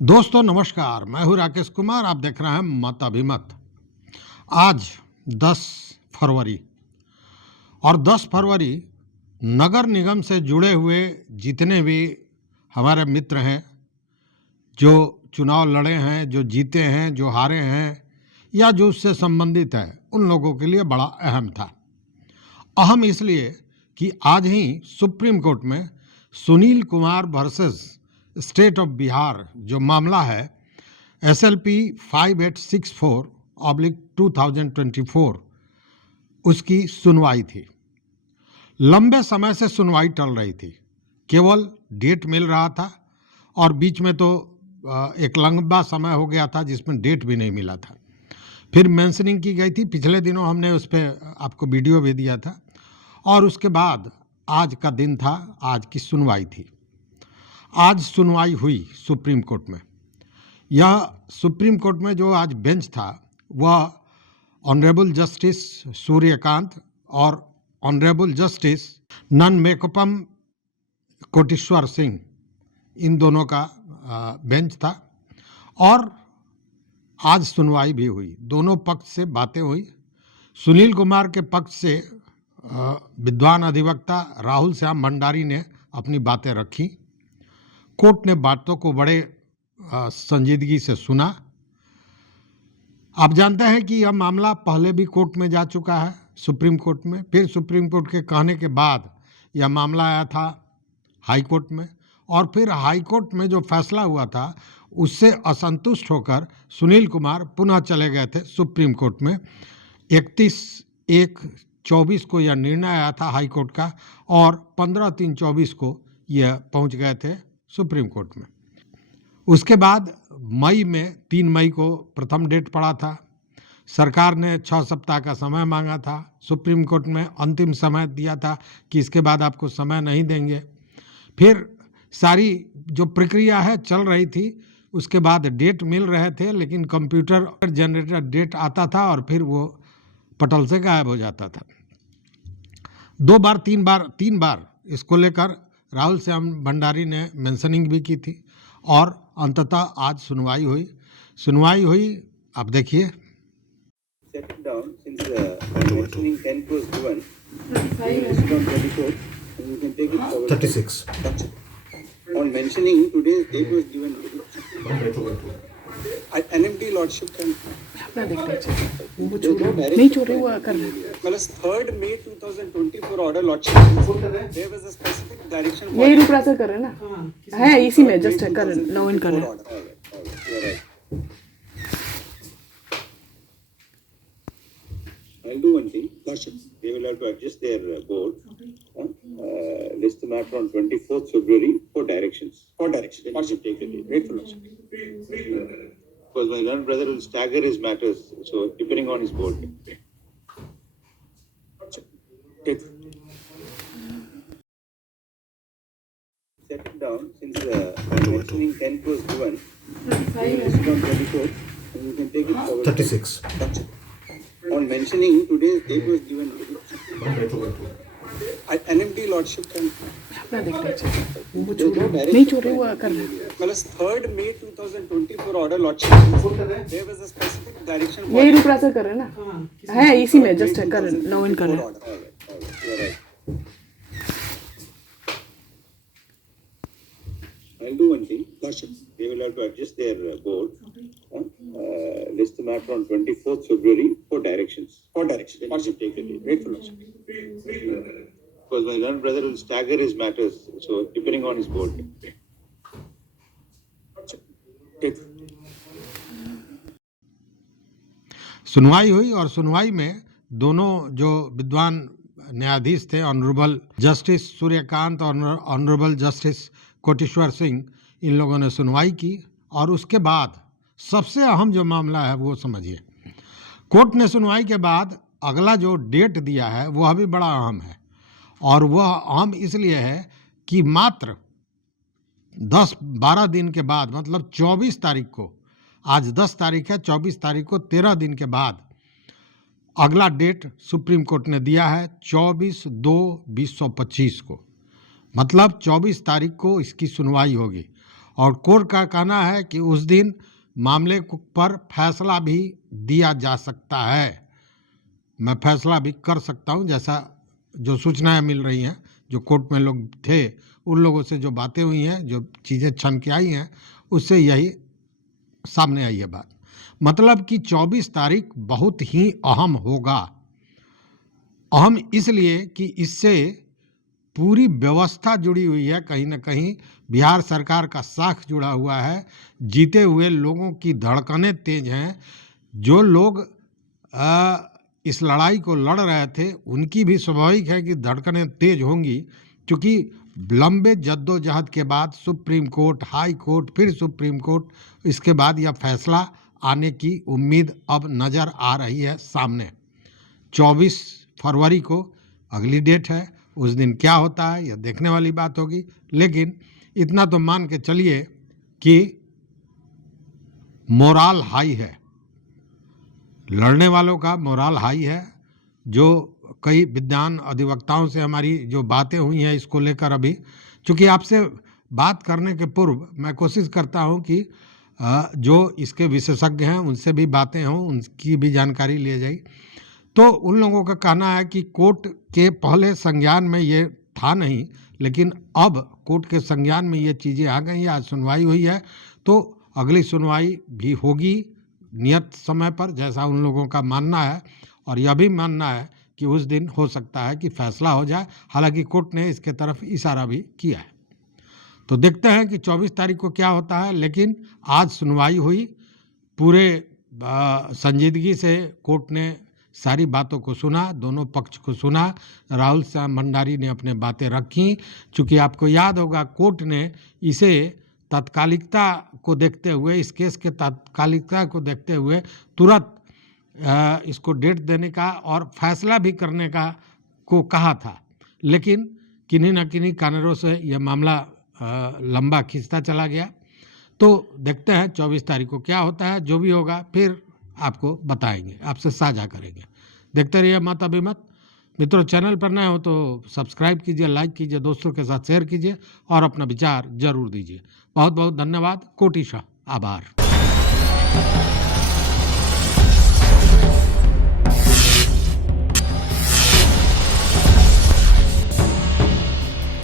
दोस्तों नमस्कार, मैं हूं राकेश कुमार। आप देख रहे हैं मत अभिमत। आज 10 फरवरी और 10 फरवरी नगर निगम से जुड़े हुए जितने भी हमारे मित्र हैं, जो चुनाव लड़े हैं, जो जीते हैं, जो हारे हैं या जो उससे संबंधित है, उन लोगों के लिए बड़ा अहम था। अहम इसलिए कि आज ही सुप्रीम कोर्ट में Sunil Kumar versus state of Bihar जो मामला है SLP 5864/2024 उसकी सुनवाई थी। लंबे समय से सुनवाई टल रही थी, केवल डेट मिल रहा था और बीच में तो एक लंबा समय हो गया था जिसमें डेट भी नहीं मिला था। फिर मेंशनिंग की गई थी, पिछले दिनों हमने उस पर आपको वीडियो भी दिया था। और उसके बाद आज का दिन था, आज की सुनवाई थी। आज सुनवाई हुई सुप्रीम कोर्ट में। यह सुप्रीम कोर्ट में जो आज बेंच था वह ऑनरेबल जस्टिस सूर्यकांत और ऑनरेबल जस्टिस ननमेकपम कोटेश्वर सिंह, इन दोनों का बेंच था। और आज सुनवाई भी हुई, दोनों पक्ष से बातें हुई। सुनील कुमार के पक्ष से विद्वान अधिवक्ता राहुल श्याम भंडारी ने अपनी बातें रखी। कोर्ट ने बातों को बड़े संजीदगी से सुना। आप जानते हैं कि यह मामला पहले भी कोर्ट में जा चुका है, सुप्रीम कोर्ट में। फिर सुप्रीम कोर्ट के कहने के बाद यह मामला आया था हाई कोर्ट में, और फिर हाई कोर्ट में जो फैसला हुआ था उससे असंतुष्ट होकर सुनील कुमार पुनः चले गए थे सुप्रीम कोर्ट में। 31/1/24 को यह निर्णय आया था हाई कोर्ट का, और 15/3/24 को यह पहुंच गए थे सुप्रीम कोर्ट में। उसके बाद मई में 3 मई को प्रथम डेट पड़ा था। सरकार ने 6 सप्ताह का समय मांगा था, सुप्रीम कोर्ट में अंतिम समय दिया था कि इसके बाद आपको समय नहीं देंगे। फिर सारी जो प्रक्रिया है चल रही थी, उसके बाद डेट मिल रहे थे, लेकिन कंप्यूटर जनरेटेड डेट आता था और फिर वो पटल से गायब हो जाता था। 2 बार 3 बार इसको लेकर राहुल श्याम भंडारी ने मेंशनिंग भी की थी, और अंततः आज सुनवाई हुई। आप देखिए। On mentioning today's date was given. NMD lordship can. नहीं छोड़ रहे वो कर रहे हैं। मतलब 3rd May 2024 order lordship. There was a specific direction. यही रिप्रेजेंट कर रहे हैं ना? है इसी में जस्ट कर लॉग इन कर रहे हैं। I'll do one thing. They will have to adjust their board. List the matter on 24th February for directions. Lordship take the date. Wait for lordship. Because my young brother will stagger his matters, so depending on his board. Take. Set it down since mentioning 10th was given. List on 24th, and you can take it forward. 36. On mentioning today's date was given. NMD lordship can. नहीं छोड़ रहे वो कर रहे हैं। मतलब 3rd May 2024 order lordship. There was a specific direction. यही represent कर रहे हैं ना? है इसी में जस्ट कर लॉग इन कर रहे हैं। I'll do one thing. They will have to adjust their board. List the matter on 24th February for directions. Lordship take the date. Wait for lordship. Because my young brother will stagger his matters, so depending on his board. Take. सुनवाई हुई, और सुनवाई में दोनों जो विद्वान न्यायाधीश थे, ऑनरेबल जस्टिस सूर्यकांत और ऑनरेबल जस्टिस कोटेश्वर सिंह, इन लोगों ने सुनवाई की। और उसके बाद सबसे अहम जो मामला है वो समझिए। कोर्ट ने सुनवाई के बाद अगला जो डेट दिया है वह भी बड़ा अहम है, और वह अहम इसलिए है कि मात्र 10-12 दिन के बाद, मतलब 24 तारीख को, आज 10 तारीख है, 24 तारीख को 13 दिन के बाद अगला डेट सुप्रीम कोर्ट ने दिया है 24/2/2025 को। मतलब 24 तारीख को इसकी सुनवाई होगी। और कोर्ट का कहना है कि उस दिन मामले पर फैसला भी दिया जा सकता है। मैं फैसला भी कर सकता हूं, जैसा जो सूचनाएं मिल रही हैं, जो कोर्ट में लोग थे उन लोगों से जो बातें हुई हैं, जो चीज़ें छन के आई हैं, उससे यही सामने आई है बात। मतलब कि 24 तारीख बहुत ही अहम होगा। अहम इसलिए कि इससे पूरी व्यवस्था जुड़ी हुई है, कहीं ना कहीं बिहार सरकार का साख जुड़ा हुआ है। जीते हुए लोगों की धड़कनें तेज हैं। जो लोग इस लड़ाई को लड़ रहे थे उनकी भी स्वाभाविक है कि धड़कनें तेज होंगी, क्योंकि लंबे जद्दोजहद के बाद सुप्रीम कोर्ट, हाई कोर्ट, फिर सुप्रीम कोर्ट, इसके बाद यह फैसला आने की उम्मीद अब नज़र आ रही है सामने। 24 फरवरी को अगली डेट है। उस दिन क्या होता है यह देखने वाली बात होगी, लेकिन इतना तो मान के चलिए कि मोराल हाई है, लड़ने वालों का मोराल हाई है। जो कई विद्वान अधिवक्ताओं से हमारी जो बातें हुई हैं इसको लेकर, अभी चूँकि आपसे बात करने के पूर्व मैं कोशिश करता हूं कि जो इसके विशेषज्ञ हैं उनसे भी बातें हों, उनकी भी जानकारी ली जाए। तो उन लोगों का कहना है कि कोर्ट के पहले संज्ञान में ये था नहीं, लेकिन अब कोर्ट के संज्ञान में ये चीज़ें आ गई हैं। आज सुनवाई हुई है तो अगली सुनवाई भी होगी नियत समय पर, जैसा उन लोगों का मानना है। और यह भी मानना है कि उस दिन हो सकता है कि फैसला हो जाए, हालांकि कोर्ट ने इसके तरफ इशारा भी किया है। तो देखते हैं कि 24 तारीख को क्या होता है। लेकिन आज सुनवाई हुई, पूरे संजीदगी से कोर्ट ने सारी बातों को सुना, दोनों पक्ष को सुना। राहुल श्याम भंडारी ने अपने बातें रखी। चूँकि आपको याद होगा कोर्ट ने इसे तात्कालिकता को देखते हुए, इस केस के तात्कालिकता को देखते हुए तुरंत इसको डेट देने का और फैसला भी करने का को कहा था, लेकिन किन्हीं न किन्हीं कारणों से यह मामला लंबा खींचता चला गया। तो देखते हैं 24 तारीख को क्या होता है। जो भी होगा फिर आपको बताएंगे, आपसे साझा करेंगे। देखते रहिए मत अभिमत। मित्रों, चैनल पर नए हो तो सब्सक्राइब कीजिए, लाइक कीजिए, दोस्तों के साथ शेयर कीजिए और अपना विचार जरूर दीजिए। बहुत बहुत धन्यवाद, कोटिशः आभार।